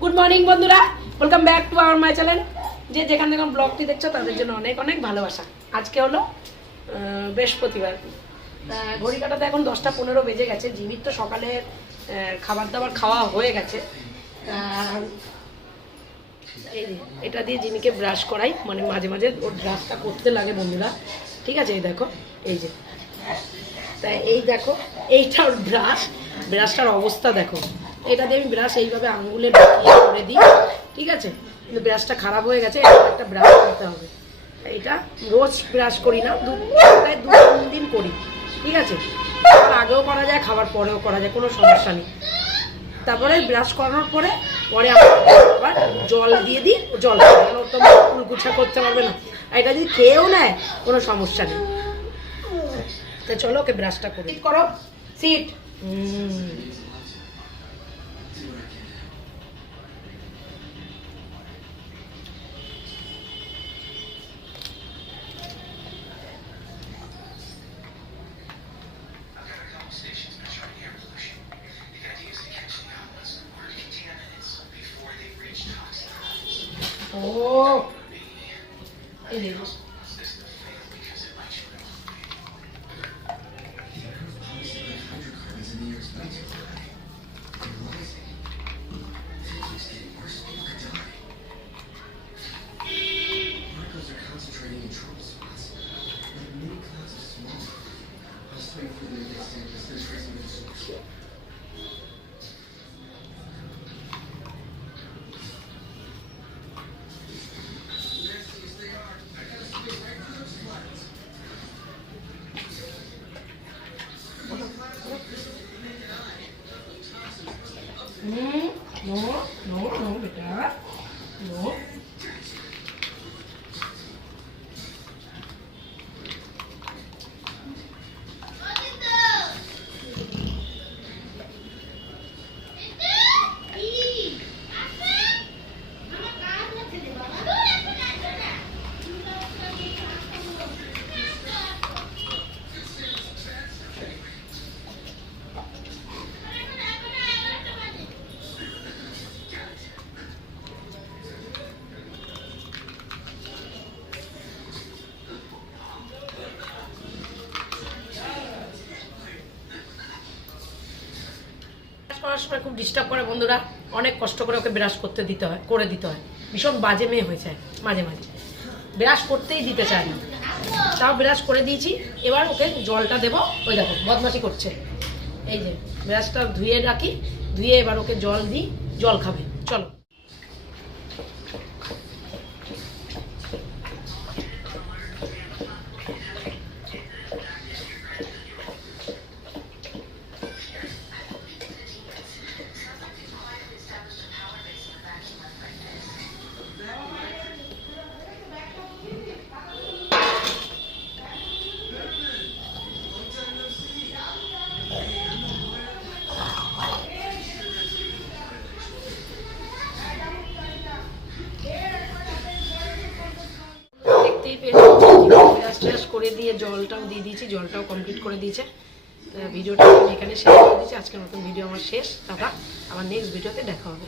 Good morning বন্ধুরা। Welcome back to our my channel যে যেখান থেকে ব্লগটি দেখছ, তাদের জন্য অনেক অনেক ভালোবাসা। আজকে হলো বৃহস্পতিবার। ঘড়ি কাটাতে এখন দশটা পনেরো বেজে গেছে। জিমির তো সকালে খাবার দাবার খাওয়া হয়ে গেছে। এটা দিয়ে জিমিকে ব্রাশ করাই। মানে মাঝে মাঝে ওর ব্রাশটা করতে লাগে বন্ধুরা। ঠিক আছে, এই দেখো, এই যে। তাই এই দেখো, এইটা ওর ব্রাশ ব্রাশটার অবস্থা দেখো। এটা দিয়ে আমি ব্রাশ এইভাবে আঙ্গুলে ঢুকিয়ে করে দিই ঠিক আছে? কিন্তু ব্রাশটা খারাপ হয়ে গেছে একটা ব্রাশ করতে হবে। এটা রোজ ব্রাশ করি না দু সপ্তাহে দু তিন দিন করি ঠিক আছে? খাবার আগেও করা যায় খাবার পরেও করা যায় কোনো সমস্যা নেই। তারপরে ব্রাশ করানোর পরে পরে আবার জল দিয়ে দিই জল। কারণ তো কুলকুচা করতে পারবে না আর এটা যদি খেয়েও নেয় কোনো সমস্যা নেই। তা চলো ওকে ব্রাশটা করি করো সিট ও এই দেখো Particles are concentrating 음, 요, 요, 요, 그죠? 요. করার সময় খুব ডিস্টার্ব করে বন্ধুরা। অনেক কষ্ট করে ওকে ব্রাশ করতে দিতে হয়, করে দিতে হয়। ভীষণ বাজে মেয়ে হয়ে যায় মাঝে মাঝে। ব্রাশ করতেই দিতে চায় না। তাও ব্রাশ করে দিয়েছি। এবার ওকে জলটা দেবো। ওই দেখো, বদমাশি করছে। এই যে ব্রাশটা ধুয়ে রাখি। ধুয়ে এবার ওকে জল দিই। জল খাবে। চলো। ট্রাশ করে। দিয়ে জলটাও দিয়ে দিয়েছি, জলটাও কমপ্লিট করে দিয়েছে। ভিডিওটা এখানে শেষ করে দিয়েছি আজকের মতন ভিডিও আমার শেষ। তারপর আমার নেক্সট ভিডিওতে দেখা হবে।